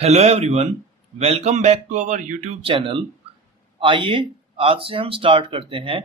Hello everyone, welcome back to our YouTube channel. आइए आज से हम स्टार्ट करते हैं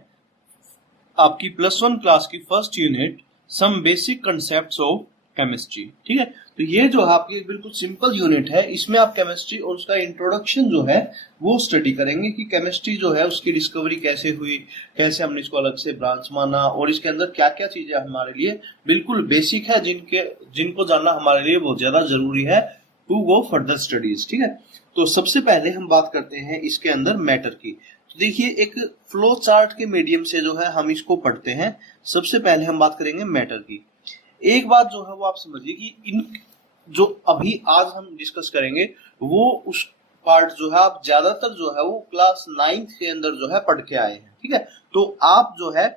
आपकी +1 क्लास की first unit some basic concepts of chemistry. ठीक है, तो ये जो आपकी बिल्कुल सिंपल यूनिट है, इसमें आप केमिस्ट्री और उसका इंट्रोडक्शन जो है वो स्टडी करेंगे कि केमिस्ट्री जो है उसकी डिस्कवरी कैसे हुई, कैसे हमने इसको अलग से ब्रांच माना और इसके अंदर क्या क्या चीजें हमारे लिए बिल्कुल बेसिक है, जिनको जानना हमारे लिए बहुत ज्यादा जरूरी है टू गो फर्दर स्टडीज। ठीक है, तो सबसे पहले हम बात करते हैं इसके अंदर मैटर की। तो देखिए, एक फ्लो चार्ट के मीडियम से जो है हम इसको पढ़ते हैं। सबसे पहले हम बात करेंगे मैटर की। एक बात जो है वो आप समझिए कि इन जो अभी आज हम डिस्कस करेंगे वो उस पार्ट जो है आप ज्यादातर जो है वो क्लास 9th के अंदर जो है पढ़ के आए हैं। ठीक है, तो आप जो है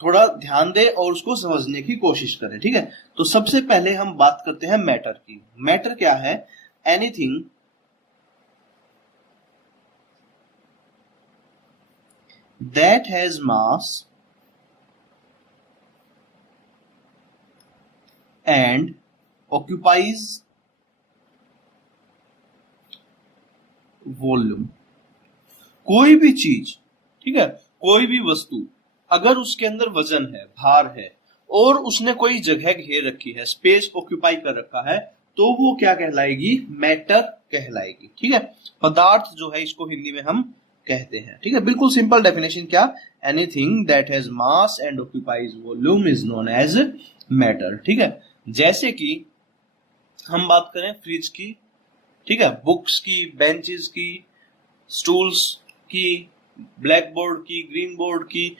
थोड़ा ध्यान दें और उसको समझने की कोशिश करें। ठीक है, तो सबसे पहले हम बात करते हैं मैटर की। मैटर क्या है? Anything that has mass and occupies volume. कोई भी चीज, ठीक है, कोई भी वस्तु अगर उसके अंदर वजन है, भार है और उसने कोई जगह घेर रखी है, स्पेस ऑक्यूपाई कर रखा है, तो वो क्या कहलाएगी? मैटर कहलाएगी। ठीक है, पदार्थ जो है इसको हिंदी में हम कहते हैं। ठीक है, बिल्कुल सिंपल डेफिनेशन क्या? Anything that has mass and occupies volume is known as matter. ठीक है, जैसे कि हम बात करें फ्रिज की, ठीक है, बुक्स की, बेंचेस की, स्टूल्स की, ब्लैक बोर्ड की, ग्रीन बोर्ड की,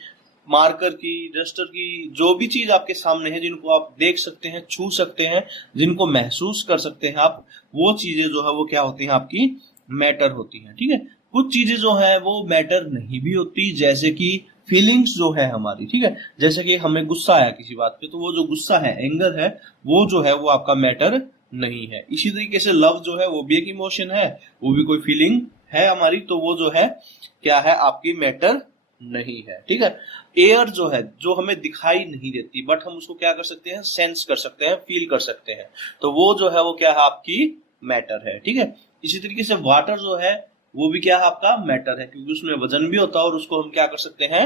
मार्कर की, डस्टर की, जो भी चीज आपके सामने है, जिनको आप देख सकते हैं, छू सकते हैं, जिनको महसूस कर सकते हैं आप, वो चीजें जो है वो क्या होती हैं? आपकी मैटर होती हैं। ठीक है, कुछ चीजें जो है वो मैटर नहीं भी होती, जैसे कि फीलिंग्स जो है हमारी। ठीक है, जैसे कि हमें गुस्सा आया किसी बात पे, तो वो जो गुस्सा है, एंगर है, वो जो है वो आपका मैटर नहीं है। इसी तरीके से लव जो है वो भी एक इमोशन है, वो भी कोई फीलिंग है हमारी, तो वो जो है क्या है? आपकी मैटर नहीं है। ठीक है, एयर जो है, जो हमें दिखाई नहीं देती बट हम उसको क्या कर सकते हैं? सेंस कर सकते हैं, फील कर सकते हैं, तो वो जो है वो क्या है? आपकी मैटर है। ठीक है, इसी तरीके से वाटर जो है वो भी क्या है? आपका मैटर है, क्योंकि उसमें वजन भी होता है और उसको हम क्या कर सकते हैं?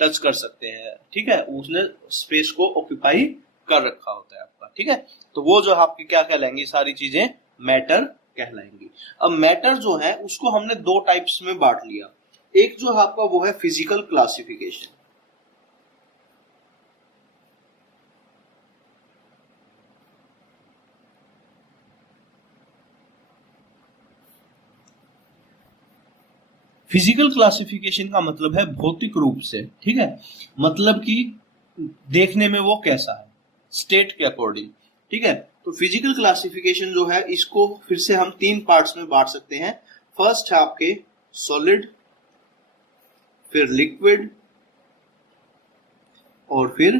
टच कर सकते हैं। ठीक है, उसने स्पेस को ऑक्यूपाई कर रखा होता है आपका। ठीक है, तो वो जो आपकी क्या कहलाएंगी? सारी चीजें मैटर कहलाएंगी। अब मैटर जो है उसको हमने दो टाइप्स में बांट लिया। एक जो है आपका वो है फिजिकल क्लासिफिकेशन। फिजिकल क्लासिफिकेशन का मतलब है भौतिक रूप से। ठीक है, मतलब कि देखने में वो कैसा है, स्टेट के अकॉर्डिंग। ठीक है, तो फिजिकल क्लासिफिकेशन जो है इसको फिर से हम 3 पार्ट्स में बांट सकते हैं। फर्स्ट है आपके सॉलिड, फिर लिक्विड और फिर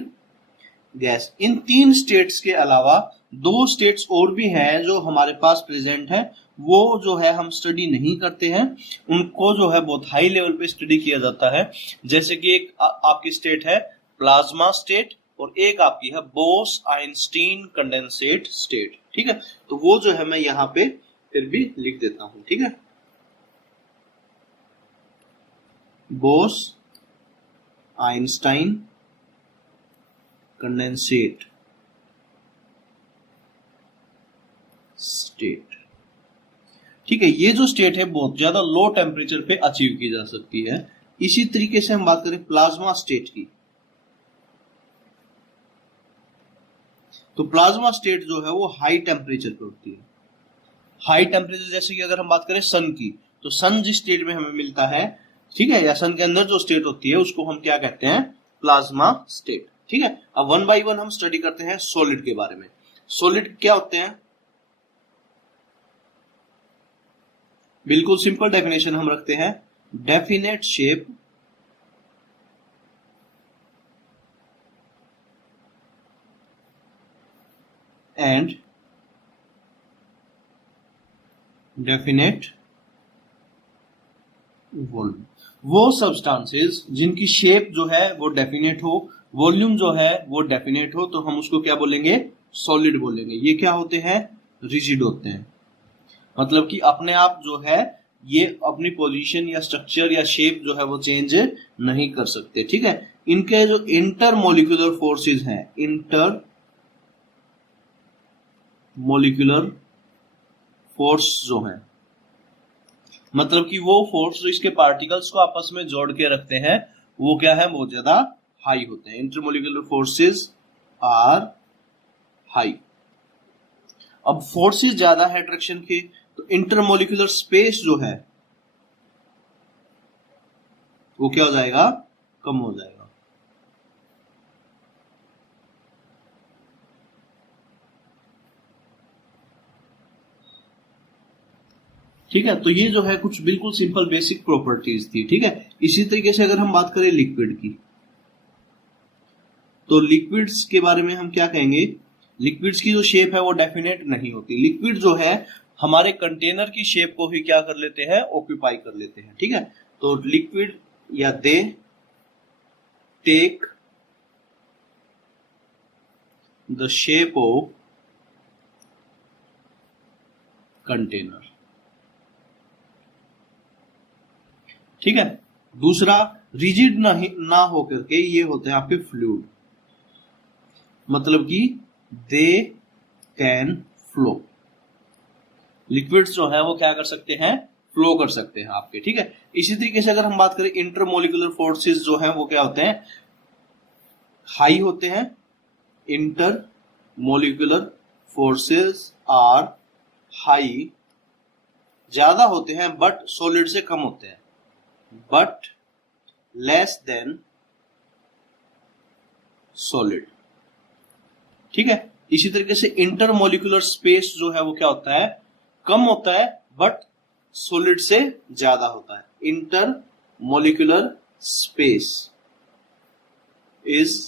गैस। इन 3 स्टेट्स के अलावा 2 स्टेट्स और भी हैं जो हमारे पास प्रेजेंट है, वो जो है हम स्टडी नहीं करते हैं, उनको जो है बहुत हाई लेवल पे स्टडी किया जाता है। जैसे कि एक आपकी स्टेट है प्लाज्मा स्टेट और एक आपकी है बोस आइंस्टीन कंडेंसेट स्टेट। ठीक है, तो वो जो है मैं यहाँ पे फिर भी लिख देता हूं। ठीक है, बोस आइंस्टाइन कंडेंसेट स्टेट। ठीक है, ये जो स्टेट है बहुत ज्यादा लो टेम्परेचर पे अचीव की जा सकती है। इसी तरीके से हम बात करें प्लाज्मा स्टेट की, तो प्लाज्मा स्टेट जो है वो हाई टेम्परेचर पे होती है। हाई टेम्परेचर जैसे कि अगर हम बात करें सन की, तो सन जिस स्टेट में हमें मिलता है, ठीक है, या सन के अंदर जो स्टेट होती है उसको हम क्या कहते हैं? Plasma state. ठीक है, अब 1 बाय 1 हम स्टडी करते हैं सॉलिड के बारे में। सॉलिड क्या होते हैं? बिल्कुल सिंपल डेफिनेशन हम रखते हैं, definite shape and definite volume. वो सब्सटेंसेस जिनकी शेप जो है वो डेफिनेट हो, वॉल्यूम जो है वो डेफिनेट हो, तो हम उसको क्या बोलेंगे? सॉलिड बोलेंगे। ये क्या होते हैं? रिजिड होते हैं, मतलब कि अपने आप जो है ये अपनी पोजीशन या स्ट्रक्चर या शेप जो है वो चेंज नहीं कर सकते। ठीक है, इनके जो इंटर मोलिकुलर फोर्सेस हैं, इंटर मोलिकुलर फोर्स जो है, मतलब कि वो फोर्स जो इसके पार्टिकल्स को आपस में जोड़ के रखते हैं वो क्या है, बहुत ज्यादा हाई होते हैं। Intermolecular forces are high. अब फोर्सेस ज्यादा है अट्रैक्शन के, तो इंटरमोलिकुलर स्पेस जो है वो क्या हो जाएगा, कम हो जाएगा। ठीक है, तो ये जो है कुछ बिल्कुल सिंपल बेसिक प्रॉपर्टीज थी। ठीक है, इसी तरीके से अगर हम बात करें लिक्विड की, तो लिक्विड्स के बारे में हम क्या कहेंगे, लिक्विड्स की जो शेप है वो डेफिनेट नहीं होती। लिक्विड जो है हमारे कंटेनर की शेप को ही क्या कर लेते हैं, ऑक्यूपाई कर लेते हैं। ठीक है, तो लिक्विड या they take the shape of container. ठीक है, दूसरा रिजिड ना होकर के ये होते हैं आपके फ्लूइड, मतलब कि दे कैन फ्लो। लिक्विड्स जो है वो क्या कर सकते हैं, फ्लो कर सकते हैं आपके। ठीक है, इसी तरीके से अगर हम बात करें इंटरमोलिकुलर फोर्सेस जो हैं वो क्या होते हैं, हाई होते हैं। Intermolecular forces are high, ज्यादा होते हैं बट सॉलिड से कम होते हैं, बट लेस देन सॉलिड। ठीक है, इसी तरीके से इंटरमोलिकुलर स्पेस जो है वो क्या होता है, कम होता है बट सॉलिड से ज्यादा होता है। Intermolecular space is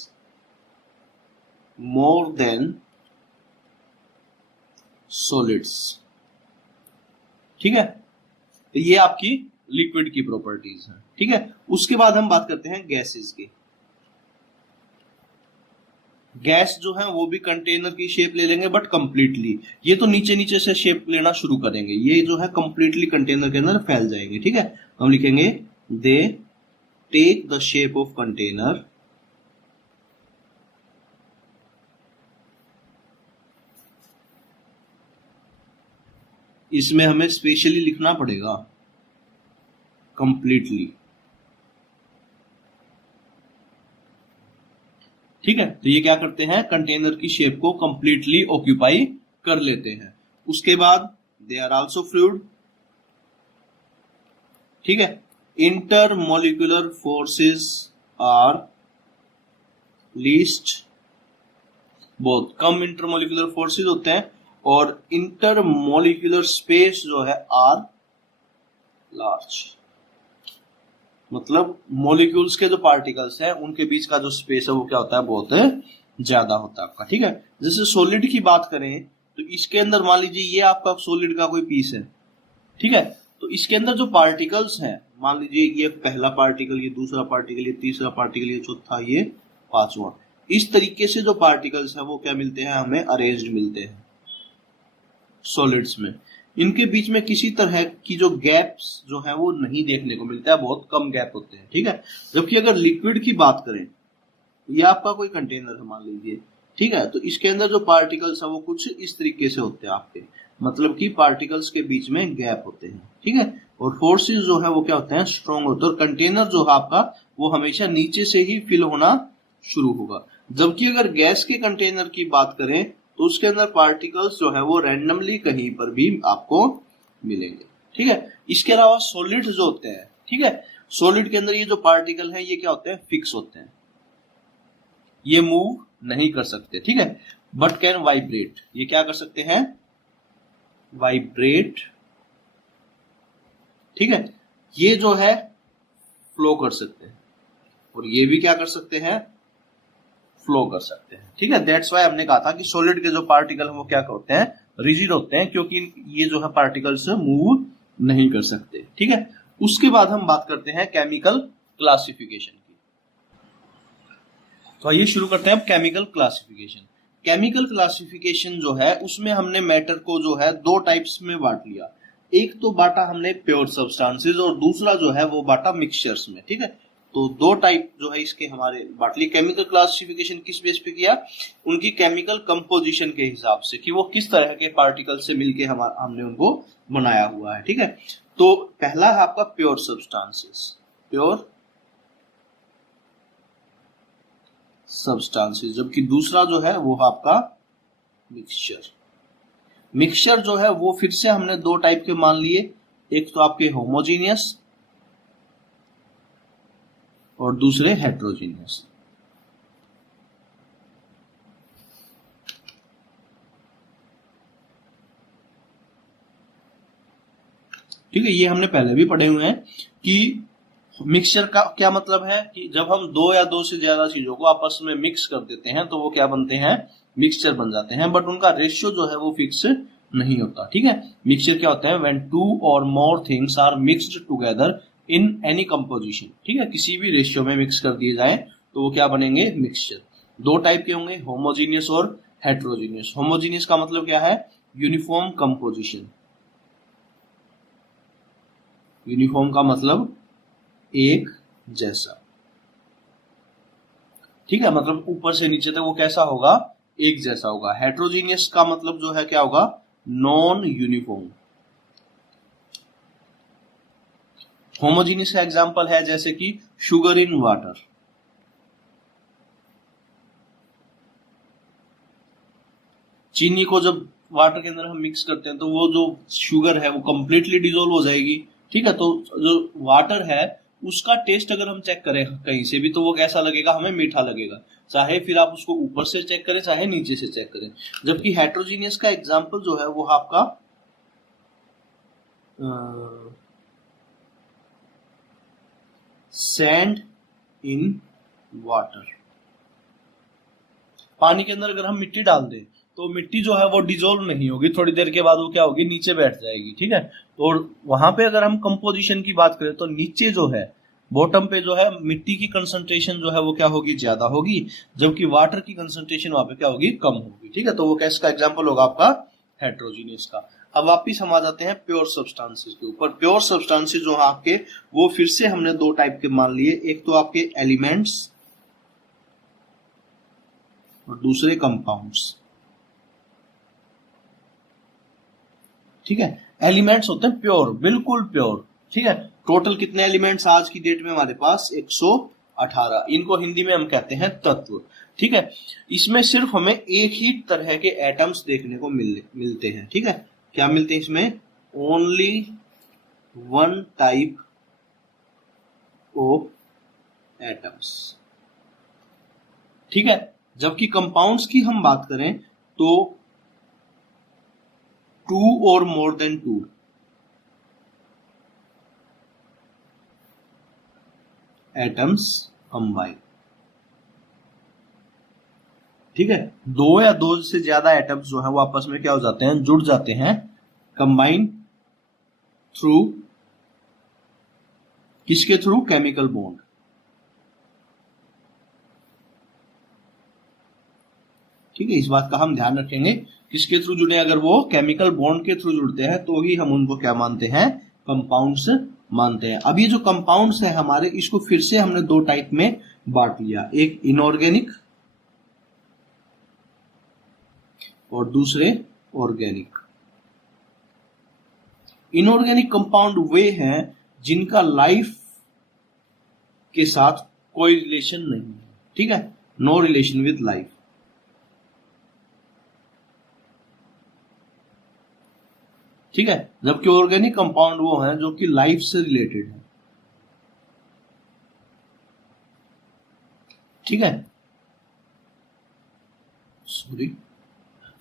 more than solids. ठीक है, तो ये आपकी लिक्विड की प्रॉपर्टीज हैं। ठीक है, उसके बाद हम बात करते हैं गैसेस की। गैस जो है वो भी कंटेनर की शेप ले लेंगे बट कंप्लीटली, ये तो नीचे नीचे से शेप लेना शुरू करेंगे, ये जो है कंप्लीटली कंटेनर के अंदर फैल जाएंगे। ठीक है, तो हम लिखेंगे they take the shape of container इसमें हमें स्पेशली लिखना पड़ेगा कंप्लीटली। ठीक है, तो ये क्या करते हैं, कंटेनर की शेप को कंप्लीटली ऑक्यूपाई कर लेते हैं। उसके बाद दे आर आल्सो फ्लूइड। ठीक है, इंटरमोलिकुलर फोर्सेस आर लीस्ट, बहुत कम इंटरमोलिकुलर फोर्सेस होते हैं, और इंटरमोलिकुलर स्पेस जो है आर लार्ज, मतलब मॉलिक्यूल्स के जो पार्टिकल्स हैं उनके बीच का जो स्पेस है वो क्या होता है, बहुत ज्यादा होता है आपका। ठीक है, जैसे सॉलिड की बात करें तो इसके अंदर मान लीजिए ये आपका सॉलिड का कोई पीस है। ठीक है, तो इसके अंदर जो पार्टिकल्स हैं, मान लीजिए ये पहला पार्टिकल, ये दूसरा पार्टिकल, ये तीसरा पार्टिकल, ये चौथा, ये पांचवा, इस तरीके से जो पार्टिकल्स हैं वो क्या मिलते हैं, हमें अरेंज्ड मिलते हैं सॉलिड्स में। इनके बीच में किसी तरह की जो गैप्स जो है वो नहीं देखने को मिलता है, बहुत कम गैप होते हैं। ठीक है, जबकि अगर लिक्विड की बात करें, ये आपका कोई कंटेनर है मान लीजिए। ठीक है, तो इसके अंदर जो पार्टिकल्स है वो कुछ इस तरीके से होते हैं आपके, मतलब कि पार्टिकल्स के बीच में गैप होते हैं। ठीक है, और फोर्सेस जो है वो क्या होते हैं, स्ट्रॉन्ग होते हैं, और कंटेनर जो है आपका वो हमेशा नीचे से ही फिल होना शुरू होगा। जबकि अगर गैस के कंटेनर की बात करें तो उसके अंदर पार्टिकल्स जो है वो रैंडमली कहीं पर भी आपको मिलेंगे। ठीक है, इसके अलावा सॉलिड जो होते हैं, ठीक है, सॉलिड के अंदर ये जो पार्टिकल है ये क्या होते हैं, फिक्स होते हैं, ये मूव नहीं कर सकते। ठीक है, बट कैन वाइब्रेट, ये क्या कर सकते हैं, वाइब्रेट। ठीक है, ये जो है फ्लो कर सकते हैं, और ये भी क्या कर सकते हैं, फ्लो कर सकते हैं। ठीक है, दैट्स वाई हमने कहा था कि सॉलिड के जो पार्टिकल हैं वो क्या होते हैं, रिजिड होते हैं, क्योंकि ये जो है पार्टिकल्स मूव नहीं कर सकते। ठीक है, उसके बाद हम बात करते हैं केमिकल क्लासिफिकेशन की। तो आइए शुरू करते हैं अब केमिकल क्लासिफिकेशन। केमिकल क्लासिफिकेशन जो है उसमें हमने मैटर को जो है दो टाइप्स में बांट लिया। एक तो बांटा हमने प्योर सब्सटेंसेस और दूसरा जो है वो बांटा मिक्सचर्स में। ठीक है, तो दो टाइप जो है इसके हमारे बांट लिए। केमिकल क्लासिफिकेशन किस बेस पे किया? उनकी केमिकल कंपोजिशन के हिसाब से, कि वो किस तरह के पार्टिकल से मिलके हमने उनको बनाया हुआ है। ठीक है, तो पहला है आपका प्योर सब्सटेंसेस, प्योर सब्सटेंसेस, जबकि दूसरा जो है वो आपका मिक्सचर। मिक्सचर जो है वो फिर से हमने दो टाइप के मान लिए, एक तो आपके होमोजीनियस और दूसरे हेट्रोजीनियस। ठीक है, ये हमने पहले भी पढ़े हुए हैं कि मिक्सचर का क्या मतलब है कि जब हम दो या दो से ज्यादा चीजों को आपस में मिक्स कर देते हैं तो वो क्या बनते हैं? मिक्सचर बन जाते हैं, बट उनका रेशियो जो है वो फिक्स नहीं होता। ठीक है, मिक्सचर क्या होता है? व्हेन टू और more things are mixed together in any composition. ठीक है, किसी भी रेशियो में मिक्स कर दिए जाए तो वो क्या बनेंगे? मिक्सचर। दो टाइप के होंगे, होमोजीनियस और हेट्रोजीनियस। होमोजीनियस का मतलब क्या है? Uniform composition. यूनिफॉर्म का मतलब एक जैसा। ठीक है, मतलब ऊपर से नीचे तक वो कैसा होगा? एक जैसा होगा। हेट्रोजीनियस का मतलब जो है क्या होगा? Non uniform. होमोजीनियस का एग्जांपल है जैसे कि शुगर इन वाटर। चीनी को जब वाटर के अंदर हम मिक्स करते हैं तो वो जो शुगर है वो कंप्लीटली डिजोल्व हो जाएगी। ठीक है, तो जो वाटर है उसका टेस्ट अगर हम चेक करें कहीं से भी तो वो कैसा लगेगा? हमें मीठा लगेगा, चाहे फिर आप उसको ऊपर से चेक करें चाहे नीचे से चेक करें। जबकि हेट्रोजीनियस का एग्जांपल जो है वो आपका सैंड इन वाटर। पानी के अंदर अगर हम मिट्टी डाल दें तो मिट्टी जो है वो डिजोल्व नहीं होगी, थोड़ी देर के बाद वो क्या होगी? नीचे बैठ जाएगी। ठीक है, और वहां पे अगर हम कंपोजिशन की बात करें तो नीचे जो है बॉटम पे जो है मिट्टी की कंसंट्रेशन जो है वो क्या होगी? ज्यादा होगी, जबकि वाटर की कंसंट्रेशन वहां पे क्या होगी? कम होगी। ठीक है, तो वो कैसका एग्जाम्पल होगा? आपका हेट्रोजीनियस का। अब वापिस हम आ जाते हैं प्योर सब्सटेंसेस के ऊपर। प्योर सब्सटेंसेस जो है आपके वो फिर से हमने दो टाइप के मान लिए, एक तो आपके एलिमेंट्स और दूसरे कंपाउंड्स। ठीक है, एलिमेंट्स होते हैं प्योर, बिल्कुल प्योर। ठीक है, टोटल कितने एलिमेंट्स आज की डेट में हमारे पास? 118। इनको हिंदी में हम कहते हैं तत्व। ठीक है, इसमें सिर्फ हमें एक ही तरह के एटम्स देखने को मिलते हैं। ठीक है, क्या मिलते हैं इसमें? Only one type of atoms. ठीक है, जबकि कंपाउंड्स की हम बात करें तो टू और more than two atoms combine. ठीक है, दो या दो से ज्यादा एटम्स जो है वो आपस में क्या हो जाते हैं? जुड़ जाते हैं, कंबाइन थ्रू किसके थ्रू? Chemical bond. ठीक है, इस बात का हम ध्यान रखेंगे, किसके थ्रू जुड़े? अगर वो केमिकल बॉन्ड के थ्रू जुड़ते हैं तो ही हम उनको क्या मानते हैं? कंपाउंड्स मानते हैं। अब ये जो कंपाउंड्स है हमारे, इसको फिर से हमने दो टाइप में बांट लिया, एक इनऑर्गेनिक और दूसरे ऑर्गेनिक। इनऑर्गेनिक कंपाउंड वे हैं जिनका लाइफ के साथ कोई रिलेशन नहीं है। ठीक है, नो रिलेशन विद लाइफ। ठीक है, जबकि ऑर्गेनिक कंपाउंड वो हैं जो कि लाइफ से रिलेटेड है। ठीक है, सॉरी,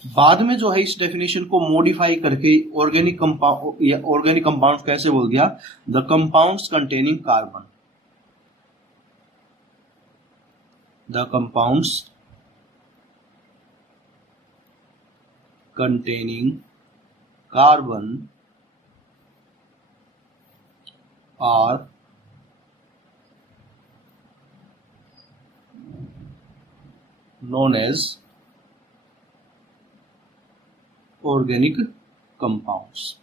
बाद में जो है इस डेफिनेशन को मॉडिफाई करके ऑर्गेनिक कंपाउंड या ऑर्गेनिक कंपाउंड कैसे बोल दिया? The compounds containing carbon. The compounds containing carbon are known as organic compounds.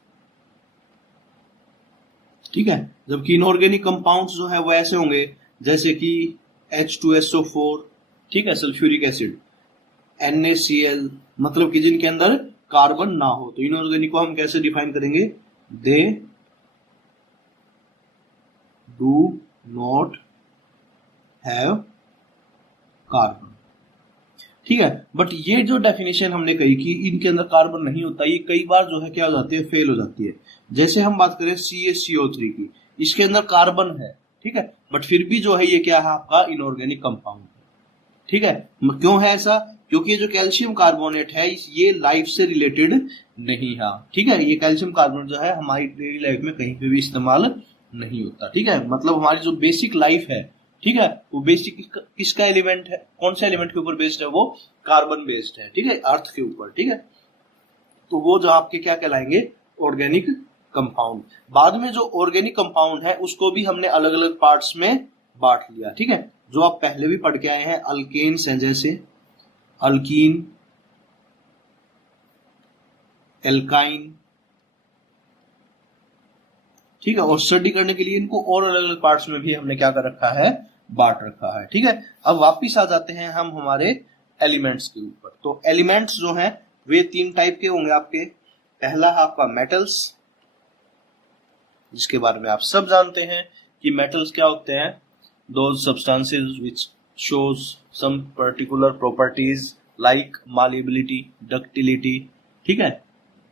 ठीक है, जबकि इनऑर्गेनिक कंपाउंड्स जो है वो ऐसे होंगे जैसे कि H2SO4, ठीक है, सल्फ्यूरिक एसिड, NaCl, मतलब कि जिनके अंदर कार्बन ना हो। तो इनऑर्गेनिक को हम कैसे डिफाइन करेंगे? They do not have carbon. ठीक है, बट ये जो डेफिनेशन हमने कही कि इनके अंदर कार्बन नहीं होता, ये कई बार जो है क्या हो जाती है, फेल हो जाती है। जैसे हम बात करें CaCO3 की, इसके अंदर कार्बन है, ठीक है, बट फिर भी जो है ये क्या है आपका इनऑर्गेनिक कंपाउंड। ठीक है, क्यों है ऐसा? क्योंकि ये जो कैल्शियम कार्बोनेट है ये लाइफ से रिलेटेड नहीं है। ठीक है, ये कैल्शियम कार्बोनेट जो है हमारी डेली लाइफ में कहीं पे भी इस्तेमाल नहीं होता। ठीक है, मतलब हमारी जो बेसिक लाइफ है, ठीक है, वो बेसिक किसका एलिमेंट है, कौन से एलिमेंट के ऊपर बेस्ड है? वो कार्बन बेस्ड है। ठीक है, अर्थ के ऊपर। ठीक है, तो वो जो आपके क्या कहलाएंगे? Organic compound. बाद में जो ऑर्गेनिक कंपाउंड है उसको भी हमने अलग अलग पार्ट्स में बांट लिया। ठीक है, जो आप पहले भी पढ़ के आए हैं, अल्केन्स हैं जैसे अल्कीन, एल्काइन। ठीक है, और स्टडी करने के लिए इनको और अलग अलग पार्ट्स में भी हमने क्या कर रखा है? बांट रखा है। ठीक है, अब वापिस आ जाते हैं हम हमारे एलिमेंट्स के ऊपर। तो एलिमेंट्स जो हैं वे तीन टाइप के होंगे आपके। पहला है आपका मेटल्स, जिसके बारे में आप सब जानते हैं कि मेटल्स क्या होते हैं? those substances which shows some particular properties like malleability, ductility, ठीक है,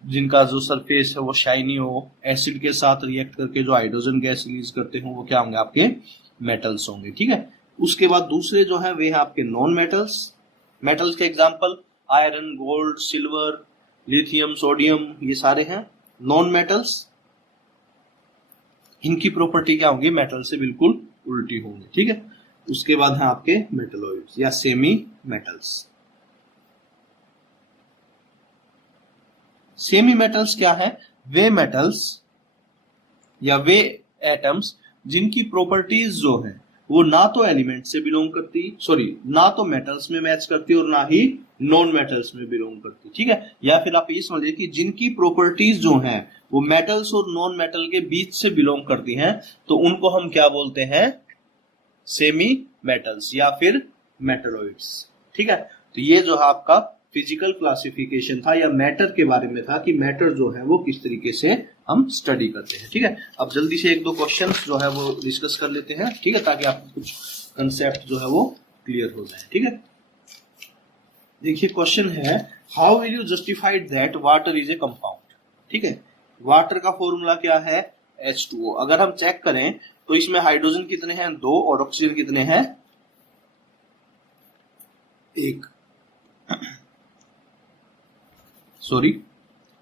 जिनका जो सरफेस है वो शाइनी हो, एसिड के साथ रिएक्ट करके जो हाइड्रोजन गैस रिलीज करते हो, वो क्या होंगे? आपके मेटल्स होंगे। ठीक है, उसके बाद दूसरे जो है वे हैं आपके नॉन मेटल्स। मेटल्स के example iron, gold, silver, lithium, sodium, ये सारे हैं नॉन मेटल्स। इनकी प्रॉपर्टी क्या होगी? मेटल से बिल्कुल उल्टी होंगी। ठीक है, उसके बाद है आपके मेटलॉइड्स या सेमी मेटल्स। सेमी मेटल्स क्या है? वे मेटल्स या वे एटम्स जिनकी प्रॉपर्टीज जो है वो ना तो एलिमेंट से बिलोंग करती, ना तो मेटल्स में मैच करती और ना ही नॉन मेटल्स में बिलोंग करती। ठीक है, या फिर आप ये समझिए कि जिनकी प्रॉपर्टीज जो हैं वो मेटल्स और नॉन मेटल के बीच से बिलोंग करती हैं, तो उनको हम क्या बोलते हैं? सेमी मेटल्स या फिर मेटलॉइड्स। ठीक है, तो ये जो है आपका फिजिकल क्लासिफिकेशन था या मैटर के बारे में था कि मैटर जो है वो किस तरीके से हम स्टडी करते हैं। ठीक है, अब जल्दी से एक दो क्वेश्चंस जो है वो डिस्कस कर लेते हैं। ठीक है, ताकि आपको कुछ कंसेप्ट जो है वो क्लियर हो जाए। ठीक है, देखिए क्वेश्चन है, how will you justify that water is a compound. ठीक है, वाटर का फॉर्मूला क्या है? H2O। अगर हम चेक करें तो इसमें हाइड्रोजन कितने हैं? 2, और ऑक्सीजन कितने हैं? 1।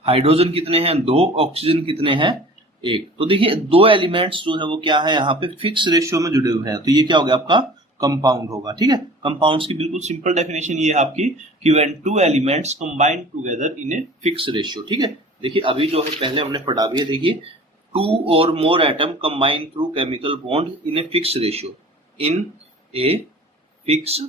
हाइड्रोजन कितने हैं? 2, ऑक्सीजन कितने हैं? 1। तो देखिए दो एलिमेंट्स जो है वो क्या है, यहाँ पे फिक्स रेशियो में जुड़े हुए हैं, तो ये क्या हो गया? आपका कंपाउंड होगा। ठीक है, कंपाउंड्स की बिल्कुल सिंपल डेफिनेशन ये है आपकी कि when two elements combine together in a fix ratio. ठीक है, देखिए अभी जो है पहले हमने पढ़ा भी है, देखिए 2 or more atom combine through chemical bond in a fixed ratio, in a fixed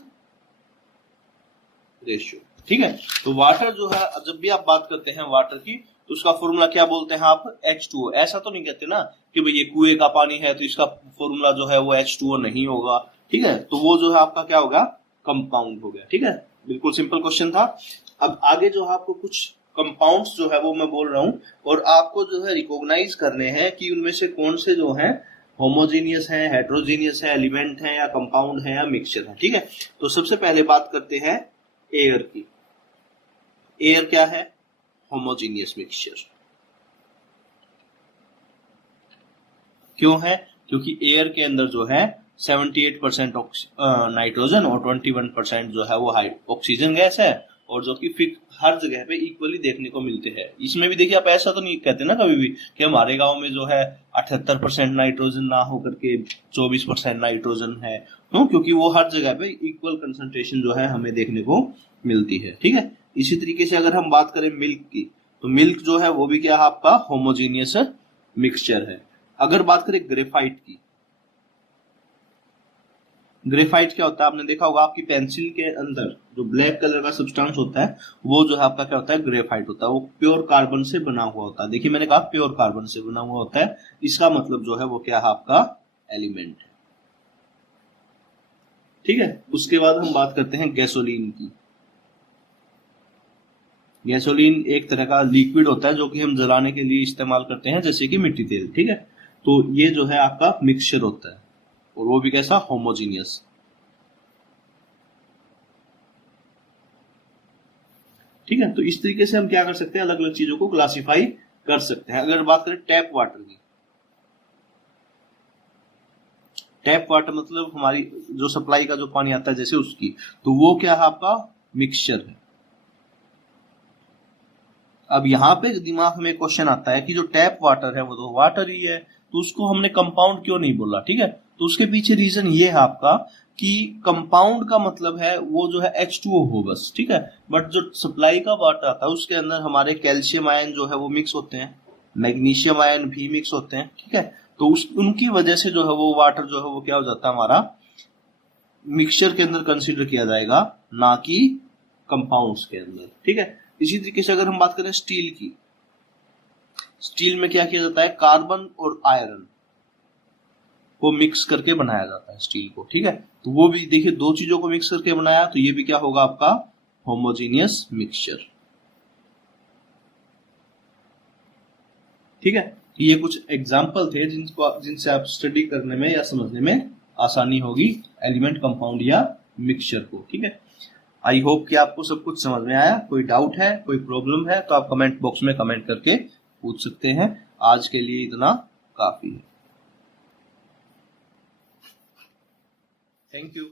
ratio। ठीक है, तो वाटर जो है जब भी आप बात करते हैं वाटर की तो उसका फॉर्मूला क्या बोलते हैं आप? H2O। ऐसा तो नहीं कहते ना कि भाई ये कुएं का पानी है तो इसका फॉर्मूला जो है वो H2O नहीं होगा। ठीक है, तो वो जो है आपका क्या होगा? कंपाउंड हो गया। ठीक है, बिल्कुल सिंपल क्वेश्चन था। अब आगे जो है आपको कुछ कंपाउंड्स जो है वो मैं बोल रहा हूं और आपको जो है रिकॉग्नाइज करने हैं कि उनमें से कौन से जो हैं होमोजीनियस हैं, हेट्रोजीनियस है, एलिमेंट है या कंपाउंड है या मिक्सचर है। ठीक है, तो सबसे पहले बात करते हैं एयर की। एयर क्या है? Homogeneous mixture. क्यों है? क्योंकि एयर के अंदर जो है 78% नाइट्रोजन और 21% जो है वो ऑक्सीजन गैस है, और जो कि हर जगह पे इक्वली देखने को मिलते हैं। इसमें भी देखिए आप ऐसा तो नहीं कहते ना कभी भी कि हमारे गांव में जो है 78% नाइट्रोजन ना होकर के 24% नाइट्रोजन है। क्यों? क्योंकि वो हर जगह पे इक्वल कंसंट्रेशन जो है हमें देखने को मिलती है। ठीक है, इसी तरीके से अगर हम बात करें मिल्क की, तो मिल्क जो है वो भी क्या है? आपका होमोजीनियस मिक्सचर है। अगर बात करें ग्रेफाइट की, ग्रेफाइट क्या होता है, आपने देखा होगा आपकी पेंसिल के अंदर जो ब्लैक कलर का सब्सटेंस होता है वो जो है आपका क्या होता है, ग्रेफाइट होता है। वो प्योर कार्बन से बना हुआ होता है। देखिए मैंने कहा प्योर कार्बन से बना हुआ होता है, इसका मतलब जो है वो क्या है, आपका एलिमेंट है। ठीक है, उसके बाद हम बात करते हैं गैसोलीन की। गैसोलीन एक तरह का लिक्विड होता है जो कि हम जलाने के लिए इस्तेमाल करते हैं, जैसे कि मिट्टी तेल। ठीक है, तो ये जो है आपका मिक्सचर होता है, और वो भी कैसा, होमोजीनियस। ठीक है, तो इस तरीके से हम क्या कर सकते हैं, अलग अलग चीजों को क्लासिफाई कर सकते हैं। अगर बात करें टैप वाटर की, टैप वाटर मतलब हमारी जो सप्लाई का जो पानी आता है जैसे उसकी, तो वो क्या है, आपका मिक्सचर है। अब यहाँ पे दिमाग में क्वेश्चन आता है कि जो टैप वाटर है वो तो वाटर ही है, तो उसको हमने कंपाउंड क्यों नहीं बोला। ठीक है, तो उसके पीछे रीजन ये है आपका कि कंपाउंड का मतलब है वो जो है H2O हो बस। ठीक है, बट जो सप्लाई का वाटर आता है उसके अंदर हमारे कैल्शियम आयन जो है वो मिक्स होते हैं, मैग्नीशियम आयन भी मिक्स होते हैं। ठीक है, तो उस उनकी वजह से जो है वो वाटर जो है वो क्या हो जाता है, हमारा मिक्सचर के अंदर कंसीडर किया जाएगा, ना कि कंपाउंड्स के अंदर। ठीक है, इसी तरीके से अगर हम बात करें स्टील की, स्टील में क्या किया जाता है, कार्बन और आयरन को मिक्स करके बनाया जाता है स्टील को। ठीक है, तो वो भी देखिए दो चीजों को मिक्स करके बनाया, तो ये भी क्या होगा, आपका होमोजीनियस मिक्सचर। ठीक है, ये कुछ एग्जाम्पल थे जिनसे आप स्टडी करने में या समझने में आसानी होगी एलिमेंट, कंपाउंड या मिक्सचर को। ठीक है, आई होप कि आपको सब कुछ समझ में आया। कोई डाउट है, कोई प्रॉब्लम है तो आप कमेंट बॉक्स में कमेंट करके पूछ सकते हैं। आज के लिए इतना काफी है। Thank you.